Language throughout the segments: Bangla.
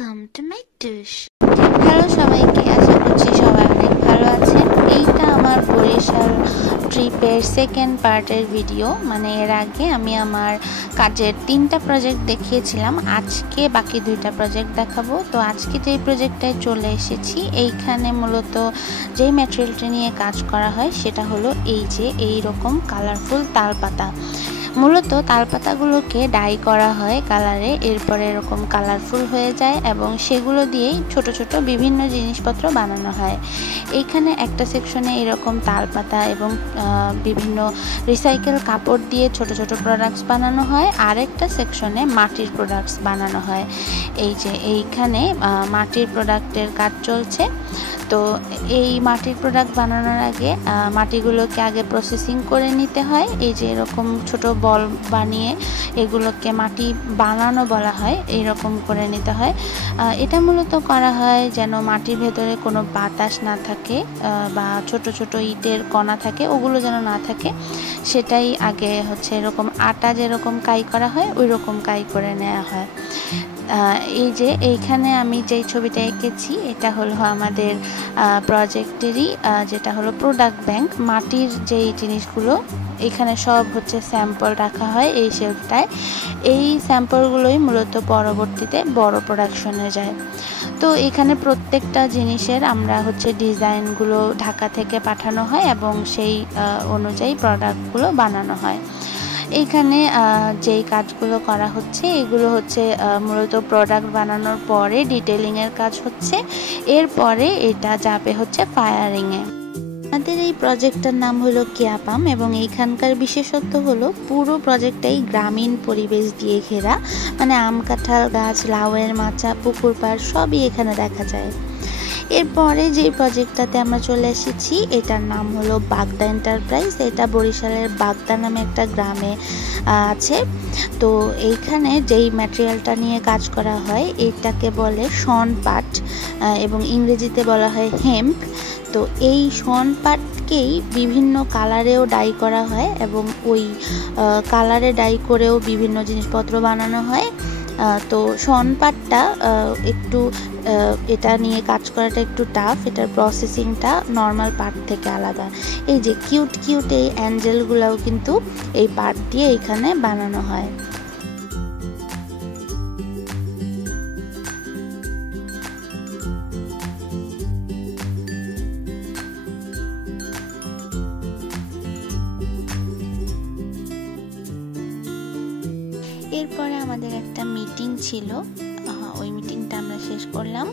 Welcome to my dish. Hello সবাইকে, আশা করছি সবাই অনেক ভালো আছেন। এইটা আমার বরিশাল ট্রিপের সেকেন্ড পার্টের ভিডিও। মানে এর আগে আমি আমার কাজের 3টা প্রজেক্ট দেখিয়েছিলাম, আজকে বাকি 2টা প্রজেক্ট দেখাবো। তো আজকে যেই প্রজেক্টটায় চলে এসেছি, এইখানে মূলত যেই ম্যাটেরিয়ালটা নিয়ে কাজ করা হয় সেটা হলো এই যে এইরকম কালারফুল তালপাতা। মূলত তালপাতাগুলোকে ডাই করা হয় কালারে, এরপরে এরকম কালারফুল হয়ে যায় এবং সেগুলো দিয়েই ছোট ছোট বিভিন্ন জিনিসপত্র বানানো হয়। এইখানে একটা সেকশনে এরকম তালপাতা এবং বিভিন্ন রিসাইকেল কাপড় দিয়ে ছোট ছোট প্রোডাক্টস বানানো হয়, আরেকটা সেকশনে মাটির প্রোডাক্টস বানানো হয়। এই যে এইখানে মাটির প্রোডাক্টের কাজ চলছে। তো এই মাটির প্রোডাক্ট বানানোর আগে মাটিগুলোকে আগে প্রসেসিং করে নিতে হয়। এই যে এরকম ছোট বল বানিয়ে এগুলোকে মাটি বানানো বলা হয়, এইরকম করে নিতে হয়। এটা মূলত করা হয় যেন মাটির ভেতরে কোনো বাতাস না থাকে বা ছোট ছোট ইটের কণা থাকে, ওগুলো যেন না থাকে। সেটাই আগে হচ্ছে এরকম আটা যেরকম কাই করা হয় ওই রকম কাই করে নেওয়া হয়। এই যে এইখানে আমি যেই ছবিটা এঁকেছি এটা হলো আমাদের প্রজেক্টেরই যেটা হলো প্রোডাক্ট ব্যাংক। মাটির যেই জিনিসগুলো এখানে সব হচ্ছে স্যাম্পল রাখা হয় এই শেলফটায়। এই স্যাম্পলগুলোই মূলত পরবর্তীতে বড় প্রোডাকশনে যায়। তো এখানে প্রত্যেকটা জিনিসের আমরা হচ্ছে ডিজাইনগুলো ঢাকা থেকে পাঠানো হয় এবং সেই অনুযায়ী প্রোডাক্টগুলো বানানো হয়। এইখানে যেই কাজগুলো করা হচ্ছে এগুলো হচ্ছে মূলত প্রোডাক্ট বানানোর পরে ডিটেলিংয়ের কাজ হচ্ছে, এরপরে এটা যাবে হচ্ছে ফায়ারিংয়ে। আমাদের এই প্রজেক্টটার নাম হলো কেয়াপাম এবং এইখানকার বিশেষত্ব হলো পুরো প্রজেক্টটাই গ্রামীণ পরিবেশ দিয়ে ঘেরা। মানে আম কাঁঠাল গাছ, লাউয়ের মাচা, পুকুর পাড় সবই এখানে দেখা যায়। এরপরে যে প্রজেক্টটাতে আমরা চলে এসেছি এটার নাম হলো বাগদা এন্টারপ্রাইজ। এটা বরিশালের বাগদা নামে একটা গ্রামে আছে। তো এইখানে যেই ম্যাটেরিয়ালটা নিয়ে কাজ করা হয় এটাকে বলে শন পাট এবং ইংরেজিতে বলা হয় হেম্প। তো এই শন পাটকেই বিভিন্ন কালারেও ডাই করা হয় এবং ওই কালারে ডাই করেও বিভিন্ন জিনিসপত্র বানানো হয়। তো শন পাটটা একটু এটা নিয়ে কাজ করাটা একটু টাফ, এটার প্রসেসিংটা নর্মাল পাট থেকে আলাদা। এই যে কিউট কিউট এই অ্যাঞ্জেলগুলোও কিন্তু এই পাট দিয়ে এখানে বানানো হয়। এরপরে আমাদের একটা মিটিং ছিল, ওই মিটিংটা আমরা শেষ করলাম।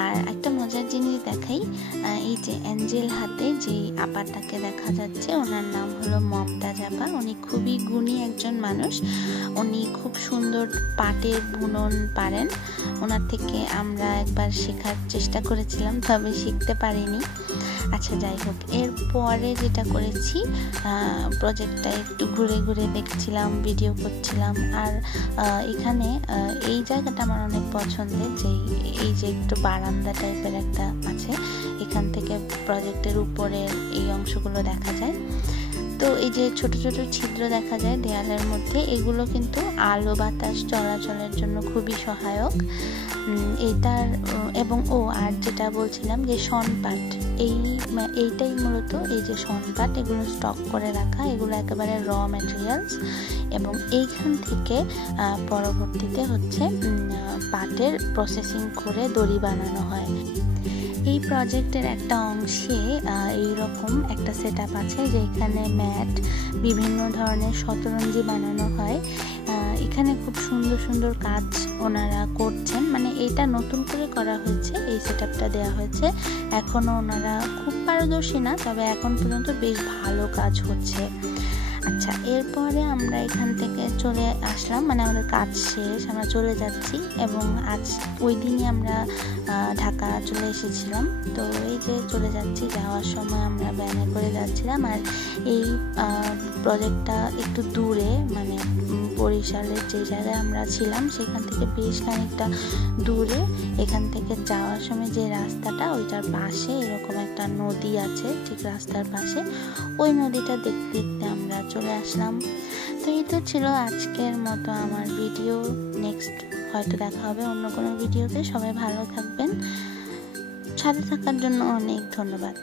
আর একটা মজার জিনিস দেখাই, এই যে অ্যাঞ্জেল হাতে যেই আপাটাকে দেখা যাচ্ছে ওনার নাম হলো মমতাজ আপা। উনি খুবই গুণী একজন মানুষ, উনি খুব সুন্দর পাটের বুনন পারেন। ওনার থেকে আমরা একবার শেখার চেষ্টা করেছিলাম, তবে শিখতে পারিনি। আচ্ছা যাই হোক, এরপরে যেটা করেছি প্রজেক্টটা একটু ঘুরে ঘুরে দেখছিলাম, ভিডিও করছিলাম। আর এখানে এই জায়গাটা আমার অনেক পছন্দের, যে এই যে একটু বারান্দা টাইপের একটা আছে, এখান থেকে প্রজেক্টের উপরের এই অংশগুলো দেখা যায়। তো এই যে ছোট ছোট ছিদ্র দেখা যায় দেয়ালের মধ্যে, এগুলো কিন্তু আলো বাতাস চলাচলের জন্য খুবই সহায়ক। এইটার এবং আর যেটা বলছিলাম যে শনপাট, এইটাই মূলত এই যে শনপাট, এগুলো স্টক করে রাখা, এগুলো একেবারে র ম্যাটেরিয়ালস এবং এইখান থেকে পরবর্তীতে হচ্ছে পাটের প্রসেসিং করে দড়ি বানানো হয়। এই প্রজেক্টের একটা অংশে এইরকম একটা সেটআপ আছে যেখানে ম্যাট, বিভিন্ন ধরনের শতরঞ্জি বানানো হয়। এখানে খুব সুন্দর সুন্দর কাজ ওনারা করছেন, মানে এটা নতুন করে করা হয়েছে, এই সেটআপটা দেওয়া হয়েছে। এখনও ওনারা খুব পারদর্শী না, তবে এখন পর্যন্ত বেশ ভালো কাজ হচ্ছে। আচ্ছা, এরপরে আমরা এখান থেকে চলে আসলাম, মানে আমাদের কাজ শেষ, আমরা চলে যাচ্ছি এবং আজ ওই দিনই আমরা ঢাকা চলে এসেছিলাম। তো এই যে চলে যাচ্ছি, যাওয়ার সময় আমরা ভ্যানে করে যাচ্ছিলাম। আর এই প্রজেক্টটা একটু দূরে, মানে বরিশালের যে জায়গায় আমরা ছিলাম সেখান থেকে বেশ খানিকটা দূরে। এখান থেকে যাওয়ার সময় যে রাস্তাটা, ওইটার পাশে এরকম একটা নদী আছে, ঠিক রাস্তার পাশে। ওই নদীটা দেখতে দেখতে আমরা চলে আসলাম। তো এই তো ছিল আজকের মতো আমার ভিডিও। নেক্সট হয়তো দেখা হবে অন্য কোনো ভিডিওতে। সবাই ভালো থাকবেন, সাথে থাকার জন্য অনেক ধন্যবাদ।